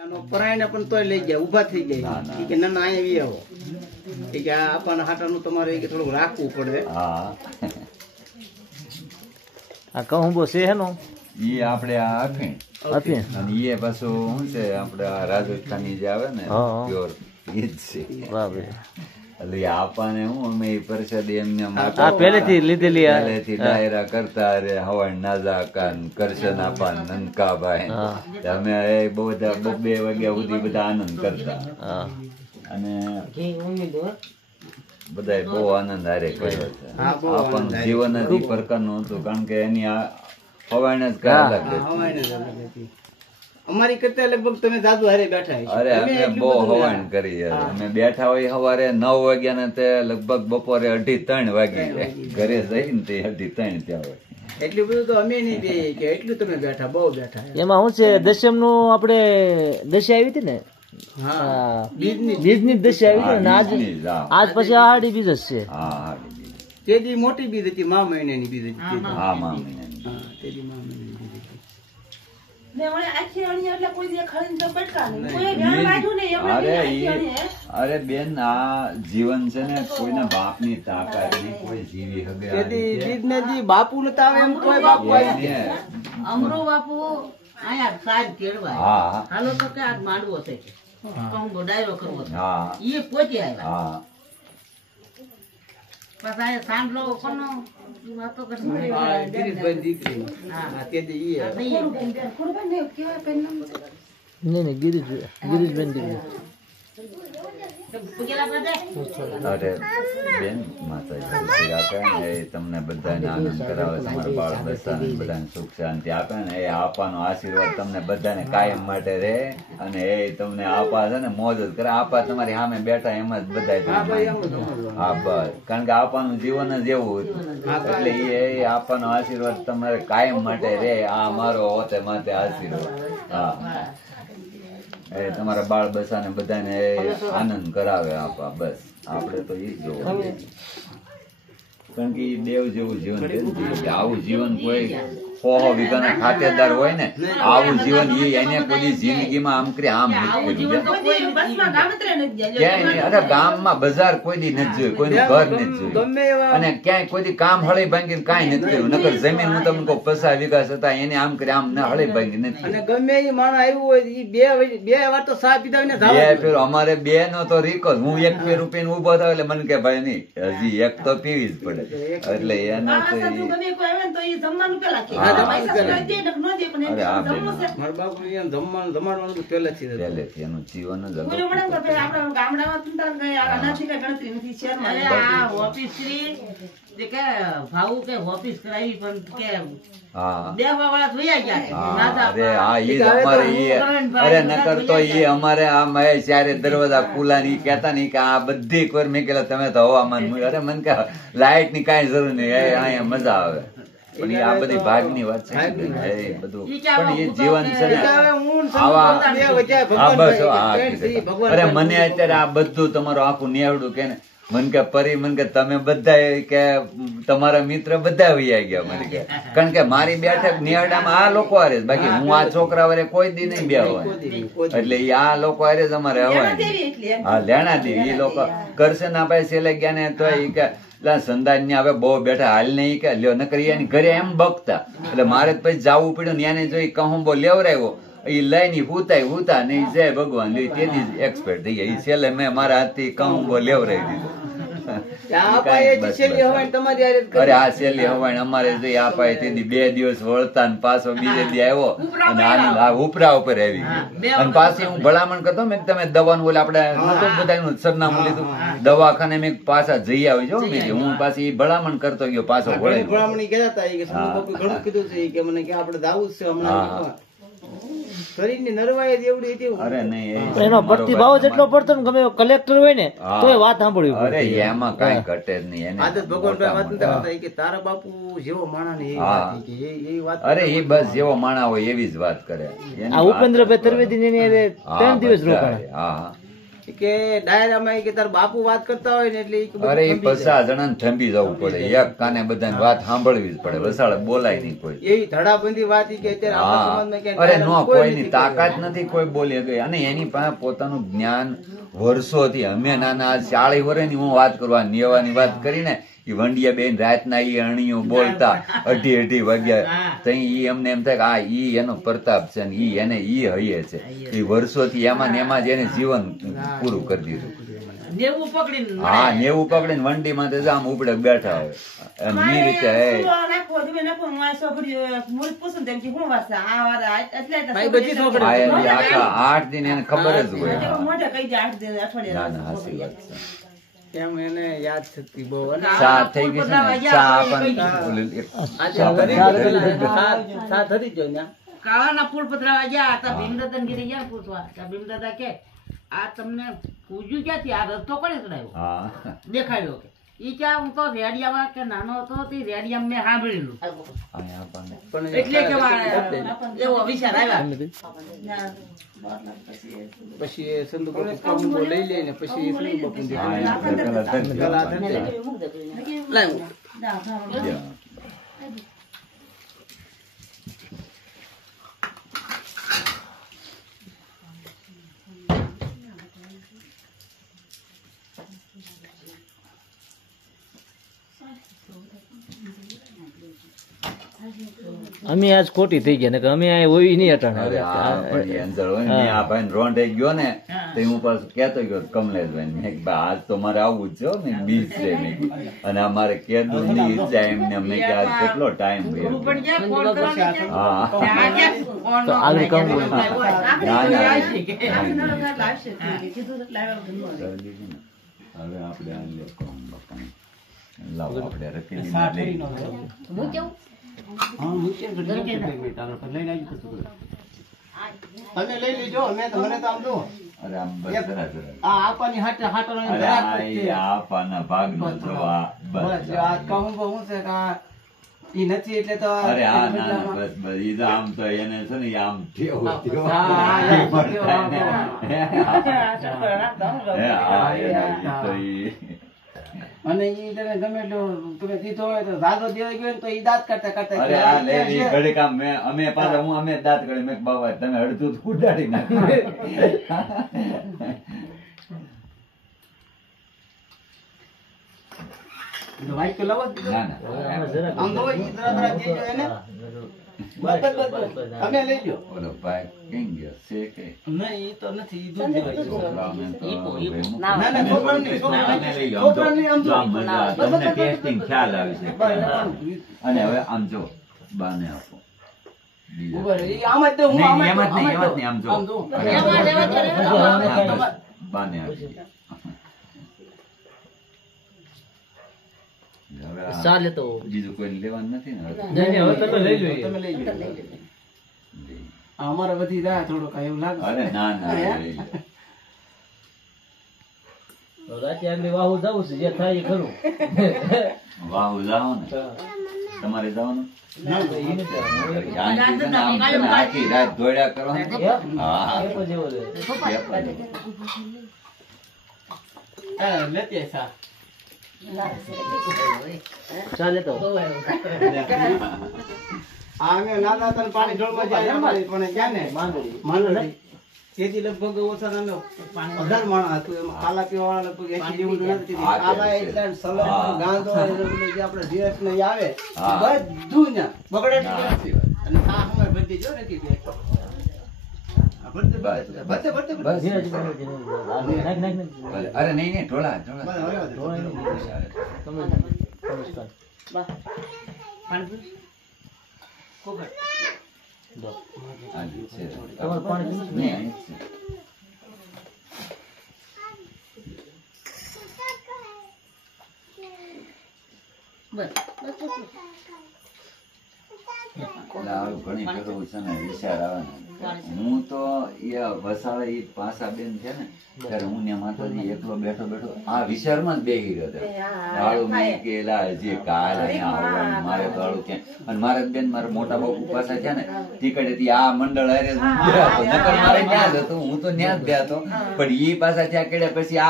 પરાયને પણ તોય લઈ ગયા, ઉભા થઈ ગયા કે ના ના અહીંયા આવો કે આ આપવાના હાટાનું તમારે થોડુંક રાખવું પડે. આ કહુંબો છે હેનો ઈ આપણે આ અફીણ અને ઈ પાછું શું છે આપણે આ રાજસ્થાની જે આવે ને પ્યોર ઈ જ છે. એટલે આપણને હું અમે પરિષદ એમને પહેલેથી લીધેલી પહેલેથી ડાયરા કરતા રે હવાણ નાજા કાન કરશન આપા નનકાભાઈ અમે બહુ બધા 2 વાગ્યા સુધી બધા આનંદ કરતા અને બધા બહુ આનંદ હારે કર્યો છે. આપણું જીવન જ ઈ પ્રકારનું હતું કારણ કે એની આ હવાણ જ કઈ અલગ હતી. અમારી કરતા લગભગ તમે દાદુ હારે બેઠા. અરે અમે બહુ હવાણ કરી. અમે બેઠા હોય સવારે 9 વાગ્યા ને તે લગભગ બપોરે 2:30-3 વાગી ઘરે જઈને તે 2:30 ત્યાં હોય. એટલું બધું તો અમે નહીં બે કે એટલું તમે બેઠા, બહુ બેઠા. એમાં શું છે દશમ નું આપણે દશા આવી હતી ને, બીજ ની દશા આવી હતી ને, આજ પછી આહાડી બીજ જ છે. તે દી મોટી બીજ હતી, મા મહિનાની બીજ હતી. હા મા મહિનાની. તે દી મા મહિનાની. અરે બેન આ જીવન છે ને કોઈના બાપ ની તાકાત નહીં, કોઈ જીવી હવે બાપુ નતા આવે એમ કોઈ બાપુ અમરો બાપુ આયા સાજ કેળવાય હાલો તો કે આ માંડવો છે કહું ડાયરો કરવો છે ઈ પોચી આવ્યા બસ આ સાંભળો કોનો વાતો કરતી ગિરીશભાઈ દીકરી. નહીં ગિરીશબેન દીકરી. અરે બેન માતાજી આપે ને એ તમને બધાને આનંદ કરાવે, તમારા બાળ બચ્ચાને બધાને સુખ શાંતિ આપે ને એ આપવાનો આશીર્વાદ તમને બધાને કાયમ માટે રહે અને એ તમને આપા છે ને મોજ જ કરે. આપા તમારી સામે બેઠા એમ જ બધા. હા બસ કારણ કે આપવાનું જીવન જ એવું હતું એટલે એ આપવાનો આશીર્વાદ તમારે કાયમ માટે રહે. આ અમારો હોતે માતે આશીર્વાદ. હા એ તમારા બાળ બચ્ચાને બધાને આનંદ કરાવે આપા. બસ આપણે તો એ જ જોવું કારણ કે દેવ જેવું જીવન આવું જીવન કોઈ 100 વીઘાના ખાતેદાર હોય ને આવું જીવન એને કોઈ જિંદગીમાં આમ કરી આમ ક્યાંય અરે ગામમાં બજાર કોઈ દી નથી જોયું, કોઈનું ઘર નથી જોયું અને ક્યાંય કોઈ કામ હળી ભાંગીને કાંઈ નથી કર્યું. નકર જમીન હું તમને કહું 50 વીઘા છતાં એને આમ કરી આમ ના હળી ભાંગી નથી. અને ગમે એ માણસ આવ્યું હોય બે વાર તો સા પીધા ને અમારે 2 નો તો રીકો હું 1 ફેર રૂપિયા ઉભો થાય એટલે મને કે ભાઈ નહીં હજી 1 તો પીવી જ પડે એટલે એને પહેલેથી એનું જીવન જ અરે નકર તો એ અમારે આ ચારે દરવાજા ખુલ્લા ની કેતા નહીં કે આ બધી કોર મેં કેલા તમે તો હવામાન અરે મને કે લાઈટ ની કઈ જરૂર નહીં અહીંયા મજા આવે. પણ આ બધી ભાગની વાત છે બધું પણ એ જીવન છે ને આવા બસ અરે મને અત્યારે આ બધું તમારું આખું નેવડું કે મને કે પરી મને કે તમે બધા કે તમારા મિત્ર બધા વૈયા ગયા મને કે કારણ કે મારી બેઠક નેવડામાં આ લોકો હારે બાકી હું આ છોકરા વરે કોઈ દી નહીં બેહવાય એટલે આ લોકો હારે જ અમારે હવાય. હા લેણા દેવી એ લોકો કરશે ના ભાઈ છેલ્લે ગયા ને તો એ કે સંદાજ ને હવે બહુ બેઠા હાલ નહીં કે લ્યો નકર એની ઘરે એમ બકતા એટલે મારે પછી જવું પડ્યું ને એને જોઈ કહું બો લેવરાયો એ લઈને હુતા નહીં જય ભગવાન લે તેથી જ એક્સપર્ટ થઈ ગયા. એ છેલ્લે મેં મારા હાથથી કહું બો લેવરાઈ દીધો. અરે આ છેલ્લી હવાણ અમારે જઈ આપાય તેથી 2 દિવસ વળતા ને પાછો બીજે દી આવ્યો અને આનંદ ઉપરા ઉપર આવી ગયો. અને પાછી હું ભલામણ કરતો મેં તમે દવાનું બોલે આપડે બધા સરનામું લીધું દવાખાને મેં પાછા જઈ આવી જો હું પાછી ભલામણ કરતો ગયો પાછો વળે ભલામણ ગયા હતા ઘણું કીધું છે કે મને કે આપડે દાવું છે હમણાં શરીરની નરવાઈ એવડી હતી. અરે નહીં એનો પ્રતિભાવ જેટલો પડતો ને ગમે કલેક્ટર હોય ને તો એ વાત સાંભળવી. અરે એમાં કઈ ઘટે જ નહીં. આદત ભગવાનભાઈ વાત નતા કે તારા બાપુ જેવો માણસ ને એ વાત અરે એ બસ જેવો માણા હોય એવી જ વાત કરે. આ ઉપેન્દ્રભાઈ ત્રિવેદી ને 3 દિવસ રોકાણા. હા કે ડાયરામાં કે તાર બાપુ વાત કરતા હોય ને એટલે ઈ બધું અરે એ થંભી જાય. 50 જણાને થંભી જવું પડે, એક કાને બધાની વાત સાંભળવી જ પડે, વસાળે બોલાય નહીં કોઈ. એવી ધડાબંધી વાત ઈ કે અત્યારે આપણા હા સમાજમાં ક્યાંય અરે ડાયરામાં નો કોઈ કોઈની નથી તાકાત કહેતા. નથી કોઈ બોલી શકે, અને એની પાસે પોતાનું જ્ઞાન વર્ષોથી, અમે નાના 40 વર્ષની હું વાત કરું, આ નેવાની વાત કરીને ઈ વંડિયા બેન રાતના ઈ અણીઓ બોલતા 2:30 વાગ્યા, તઈ ઈ અમને એમ થાય કે આ ઈ એનો પ્રતાપ છે ને ઈ એને ઈ હૈયે છે, ઈ વર્ષોથી એમાં ને એમાં જ એને જીવન પૂરું કરી દીધું. નેવું પકડીને હા 90 પકડીને વંડીમાં તો આમ ઉપડે બેઠા હોય, અને ઈ રીતે હે. ભાઈ બધી છોકરી આ એની આખા 8 દિન એને ખબર જ હોય. હા. ના ના હાચી વાત છે. એમ એને યાદ શક્તિ બહુ અને ચા થઈ ગઈ છે ને, ચા આપણને આજે ચા ઘરે આપણને સાત હતી જો ને કાળાના ફૂલ પધરાવા ગયા હતા, ભીમદાદા ગીરી ગયા પૂછવા. ભીમદાદા કે આ તમને પૂજ્યું ક્યાંથી, આ રસ્તો કોને ચડાવ્યો, હા દેખાડ્યો કે ઈ ક્યાં હું તો રેડિયામાં કે નાનો હતો તે રેડિયામાં મેં સાંભળેલું, અહીંયા આપણને પણ એટલે કે એવો વિચાર આવ્યા. પછી એ સંધુ બાપુ કમુકો લઈ લે ને પછી એ સંધુ બાપુ ને હા, દેખાડે. આપણે પેલા ધરતી. પેલા ધરતી. લાય હું. Yeah. અમે આજ ખોટી થઈ ગયા ને કે અમે આ હોય નહીં અટાણે. અરે હા પણ એ અંદર હોય ને, મેં આ ભાઈને રોંઢે ગયો ને તો હું પાછું કહેતો ગયો કમલેશભાઈ, મેં કીધું, ભાઈ આજ તો મારે આવવું જ છે હો, મેં કીધું, બીજ છે મેં કીધું. અને અમારે કેદું ની ઈચ્છા એમને મેં કે આજ કેટલો ટાઈમ પણ જ્યાં ફોન કરવાનો છે, હા ત્યાં ક્યાં ફોન તો આગળ કામ ના, ના. હવે આપણે આ લે કોણ બાપા. લાવો આપણે રખેલી માં લઈ. હા, મૂકીએ ને ઘડી એક મિનિટ આનો પર લઈને આવી જતું રહે. તમે લઈ લેજો, અમે તો મને તો આમ જો અરે આમ બસ જરા જરા. આ આપવાની હાટનો અરે આ ઈ આપાના ભાગનો છો આ બસ. બસ આ કહું બહુ છે કે આ ઈ નથી એટલે તો અરે આ ના ના બસ બસ ઈ તો આમ તો એને છે ને ઈ આમ ઠેવ ઠેવ. હા, હે, હા, ઈ તો ઈ. અને ઈ તમે ગમે એટલું તમે દીધો હોય તો દાદો દેવાઈ ગયો ને તો ઈ દાંત કરતા કરતા અરે આ લે ઈ ઘડીક આમ અમે પાછા હું અમે દાંત કરી મેં કીધું, બાબા તમે અડધું તો ઉડાડી નાખ્યું. વાઈટ તો લાવો જ દીધો. ના ના આમ તો ઈ તરત દેજો એને. બસ બસ બસ તમે લઈ લો. ઓલો ભાઈ કેમ ગયો છે કે નહીં ઈ તો નથી ઈ દૂધ દેવાય. છોકરાઓને તો હવે ના ના છોકરાને નહીં, છોકરાઓને લઈ લો. છોકરાને આમ જો. આમ મજા આવે. તમને ટેસ્ટિંગ ખ્યાલ આવી છે. અને હવે આમ જો બાને આપો. બીજા. ઉભા રહો. ઈ આમ જ દઉં, હું નહીં, આમ જ એમ જ દઉં, નહીં, એમ જ આમ જ નહીં, આમ જો. આમ જો. અરે, એમાં લેવા ત્યારે હા, બસ. બાને આપી. હવે આ ચાલે તો બીજું કોઈ લેવાનું નથી ને હવે? નહીં, નહીં, હવે તમે લઈ લો એ. તમે લઈ લો. આ અમારે વધી જાય થોડુંક એવું લાગે. અરે ના ના લઈ લો. રાતે આગળ વાહુ જવું છે, જે થાય એ ખરું. વાહ જાઓ ને તમારે જવાનું ના, શાંતિ છે ને આમ તમે આખી રાત દોડ્યા કરો ને. હા એ પછી એવું છે. હા, લેતી આય સા. ચાલે તો આ અમે નાના હતા ને પાણી ઢોળમાં જાય અમારે પણ ગયા ને માંડળી. તેથી લગભગ ઓછા અમે 18 માણસ હતું. એમાં ખાલા પીવા વાળા લગભગ 80 જેવું તો નથી. ખાલા એટલે સલમ, ગાંધો એ બધું જે આપણે ધીરજ ને ઈ આવે હા. બધું ન્યા બગડે જ નહીં. સાચી વાત. અને આ સમય બધી જો ને કે બે. આ ભરતે બસ, ભરતે ભરતે ધીરે ભરતે. ધીરે ધીરે ધીરે. નાખ, નાખ, નાખ. ભલે. અરે નહીં નહીં ઢોળા ઢોળા. બસ, હવે વાંધો નહીં. તમે નમસ્કાર. દો. હાજી, છે. તમારે પાણી પીવું છે? નહીં, અહીં જ છે. એટલે આવું ઘણી કરવું છે ને વિચાર આવે ને. હું તો એ વસાળે એ પાસા બેન છે ને ત્યારે હું ને માતાજી એકલો બેઠો આ વિચારમાં જ બેહી ગયો હતો. વાળું મેં કે એલા જે કાલ અહીંયા આવવાનું મારે તો વાળું ક્યાં, અને મારા બેન મારા મોટા બાપુ પાસે છે ને તીકડેથી આ મંડળ હારે નકર મારે ન્યા જ હતું, હું તો ન્યા જ ગયા હતો, પણ ઈ પાછા ત્યાં કેડે પછી આ